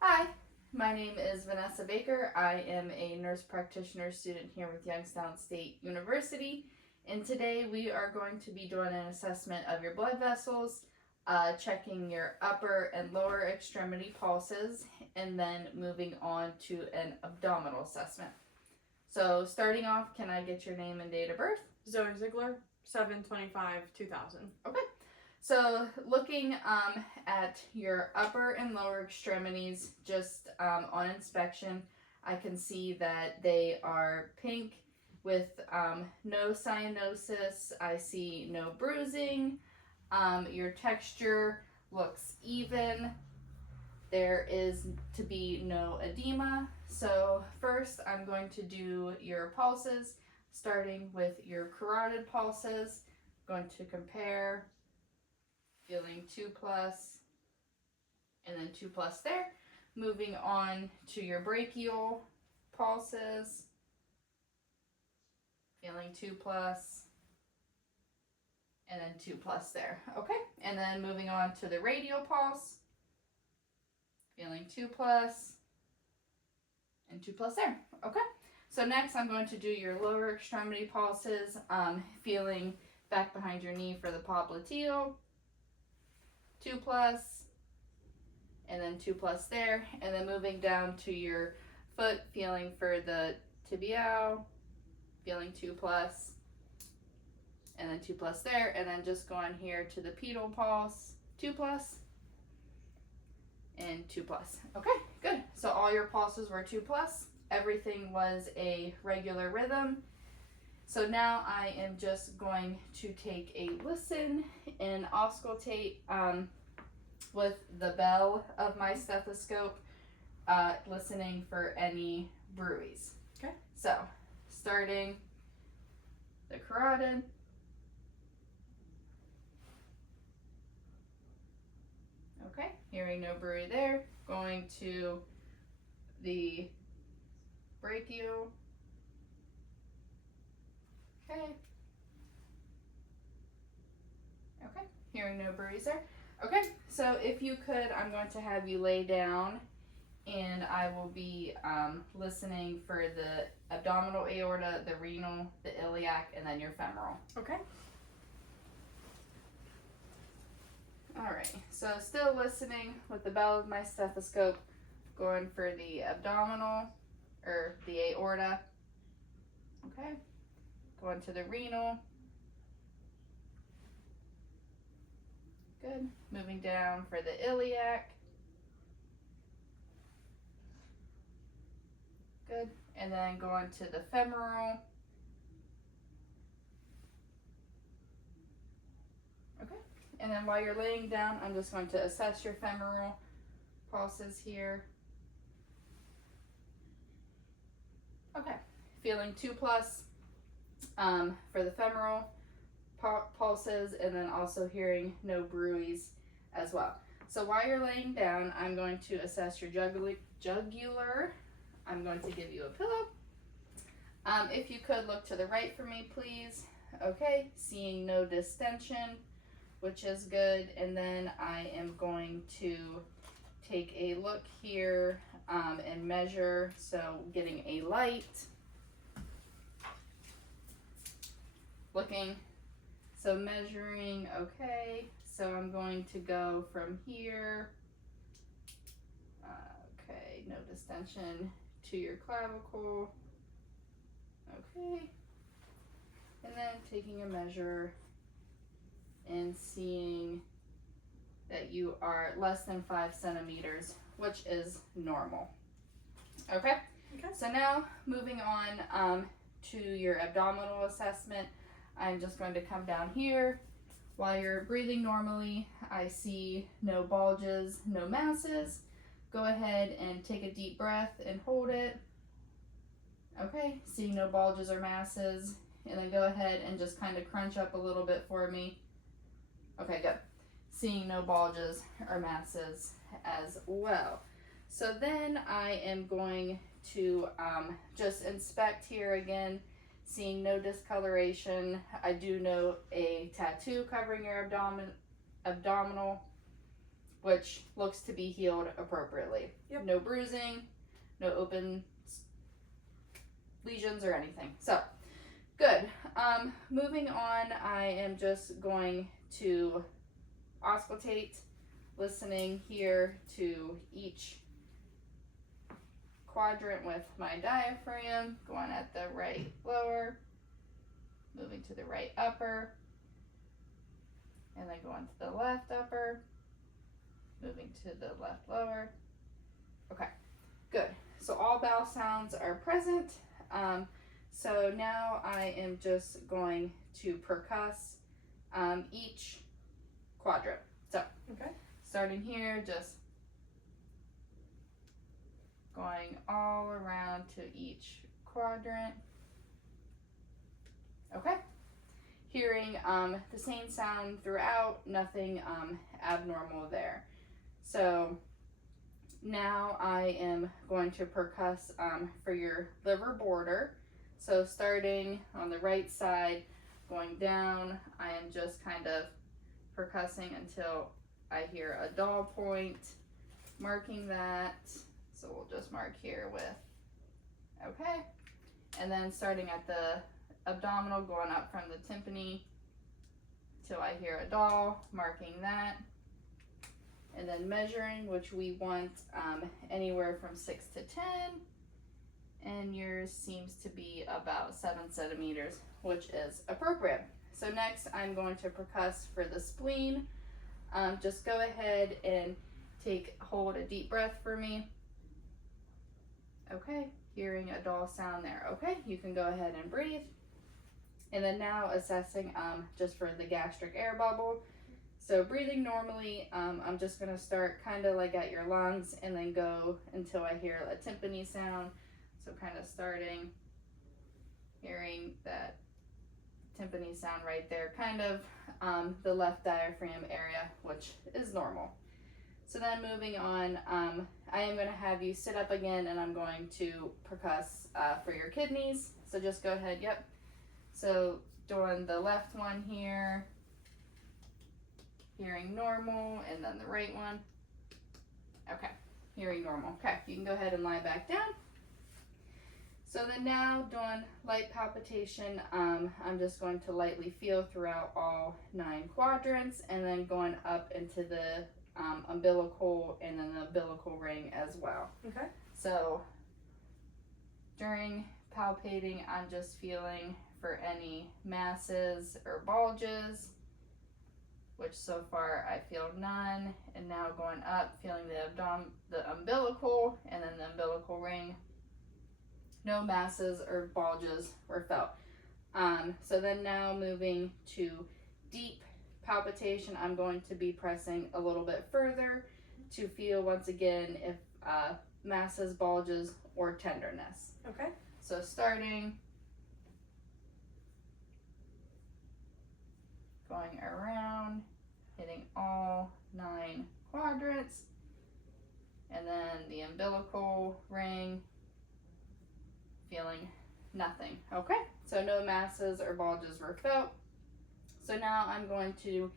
Hi, my name is Vanessa Baker. I am a nurse practitioner student here with Youngstown State University. And today we are going to be doing an assessment of your blood vessels, checking your upper and lower extremity pulses, and then moving on to an abdominal assessment. So starting off, can I get your name and date of birth? Zoe Ziegler, 7/25/2000. Okay. So looking at your upper and lower extremities, just on inspection, I can see that they are pink with no cyanosis. I see no bruising. Your texture looks even. There is to be no edema. So first I'm going to do your pulses, starting with your carotid pulses. Going to compare, feeling 2+, and then 2+ there. Moving on to your brachial pulses, feeling 2+, and then 2+ there. Okay, and then moving on to the radial pulse, feeling 2+, and 2+ there. Okay, so next I'm going to do your lower extremity pulses, feeling back behind your knee for the popliteal, 2+, and then 2+ there, and then moving down to your foot, feeling for the tibial, feeling 2+, and then 2+ there, and then just going here to the pedal pulse, 2+, and 2+. Okay, good. So all your pulses were 2+. Everything was a regular rhythm. So now I am just going to take a listen and auscultate with the bell of my stethoscope, listening for any bruits. Okay. So starting the carotid. Okay, hearing no bruit there. Going to the brachial. Okay. Okay, hearing no bruits there. Okay, so if you could, I'm going to have you lay down and I will be listening for the abdominal aorta, the renal, the iliac, and then your femoral. Okay. Alright, so still listening with the bell of my stethoscope, going for the abdominal, or the aorta. Okay, going to the renal. Good. Moving down for the iliac. Good. And then going to the femoral. Okay. And then while you're laying down, I'm just going to assess your femoral pulses here. Okay. Feeling 2+ for the femoral pulses, and then also hearing no bruits as well. So while you're laying down, I'm going to assess your jugular. I'm going to give you a pillow. If you could look to the right for me, please. Okay, seeing no distension, which is good. And then I am going to take a look here and measure, so getting a light. Looking. So measuring, okay, so I'm going to go from here, okay, no distension, to your clavicle, okay, and then taking a measure and seeing that you are less than 5 centimeters, which is normal. Okay, so now moving on to your abdominal assessment. I'm just going to come down here. While you're breathing normally, I see no bulges, no masses. Go ahead and take a deep breath and hold it. Okay, seeing no bulges or masses. And then go ahead and just kind of crunch up a little bit for me. Okay, good. Seeing no bulges or masses as well. So then I am going to just inspect here again. Seeing no discoloration. I do note a tattoo covering your abdominal. which looks to be healed appropriately. Yep. No bruising, no open lesions or anything. So, good. Moving on, I am just going to auscultate, listening here to each quadrant with my diaphragm, going at the right lower, moving to the right upper, and then going to the left upper, moving to the left lower. Okay, good. So all bowel sounds are present. So now I am just going to percuss each quadrant. So, Okay. starting here, just going all around to each quadrant. Okay. Hearing the same sound throughout, nothing abnormal there. So now I am going to percuss for your liver border. So starting on the right side, going down, I am just kind of percussing until I hear a dull point, marking that. So we'll just mark here with, okay. And then starting at the abdominal, going up from the tympani till I hear a dull, marking that. And then measuring, which we want anywhere from 6 to 10. And yours seems to be about 7 centimeters, which is appropriate. So next I'm going to percuss for the spleen. Just go ahead and hold a deep breath for me. Okay, hearing a dull sound there. Okay, you can go ahead and breathe. And then now assessing just for the gastric air bubble. So breathing normally, I'm just gonna start kind of like at your lungs and then go until I hear a tympani sound. So kind of starting, hearing that tympani sound right there, kind of the left diaphragm area, which is normal. So then moving on, I am going to have you sit up again and I'm going to percuss for your kidneys. So just go ahead, yep. So doing the left one here, hearing normal, and then the right one. Okay, hearing normal. Okay, you can go ahead and lie back down. So then now doing light palpitation, I'm just going to lightly feel throughout all 9 quadrants and then going up into the umbilical and then the umbilical ring as well. Okay. So during palpating, I'm just feeling for any masses or bulges, which so far I feel none. And now going up, feeling the umbilical and then the umbilical ring. No masses or bulges were felt. So then now moving to deep palpitation, I'm going to be pressing a little bit further to feel once again if masses, bulges, or tenderness. Okay. So starting, going around, hitting all 9 quadrants, and then the umbilical ring, feeling nothing. Okay, so no masses or bulges were felt. So now I'm going to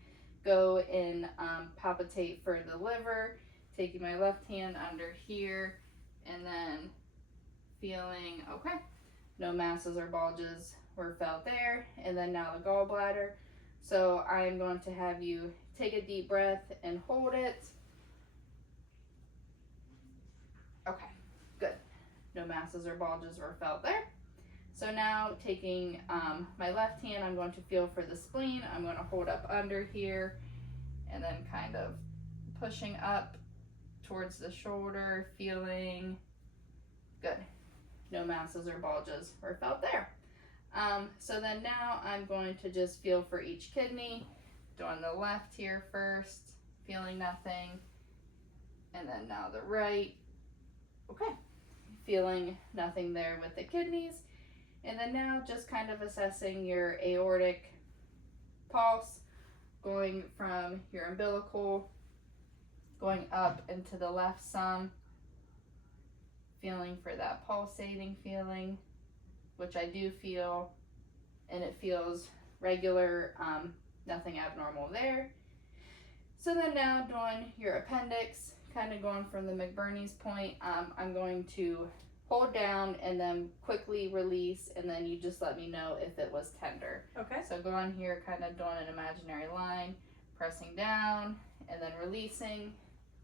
go and palpitate for the liver, taking my left hand under here and then feeling okay. No masses or bulges were felt there. And then now the gallbladder. So I am going to have you take a deep breath and hold it. Okay, good. No masses or bulges were felt there. So now taking my left hand, I'm going to feel for the spleen. I'm going to hold up under here and then kind of pushing up towards the shoulder, feeling good. No masses or bulges were felt there. So then now I'm going to just feel for each kidney, doing the left here first, feeling nothing, and then now the right. Okay, feeling nothing there with the kidneys. And then now just kind of assessing your aortic pulse, going from your umbilical, going up into the left some, feeling for that pulsating feeling, which I do feel, and it feels regular, nothing abnormal there. So then now doing your appendix, kind of going from the McBurney's point, I'm going to hold down and then quickly release, and then you just let me know if it was tender. Okay. So go on here, kind of doing an imaginary line, pressing down, and then releasing.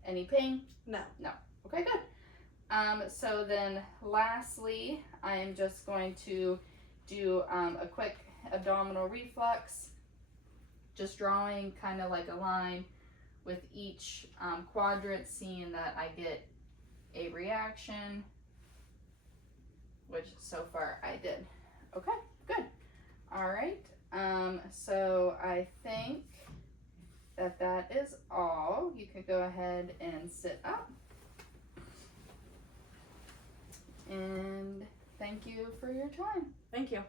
Any pain? No. No. Okay, good. So then lastly, I am just going to do a quick abdominal reflux, just drawing kind of like a line with each quadrant, seeing that I get a reaction, which so far I did. Okay, good. All right. So I think that is all. You can go ahead and sit up. And thank you for your time. Thank you.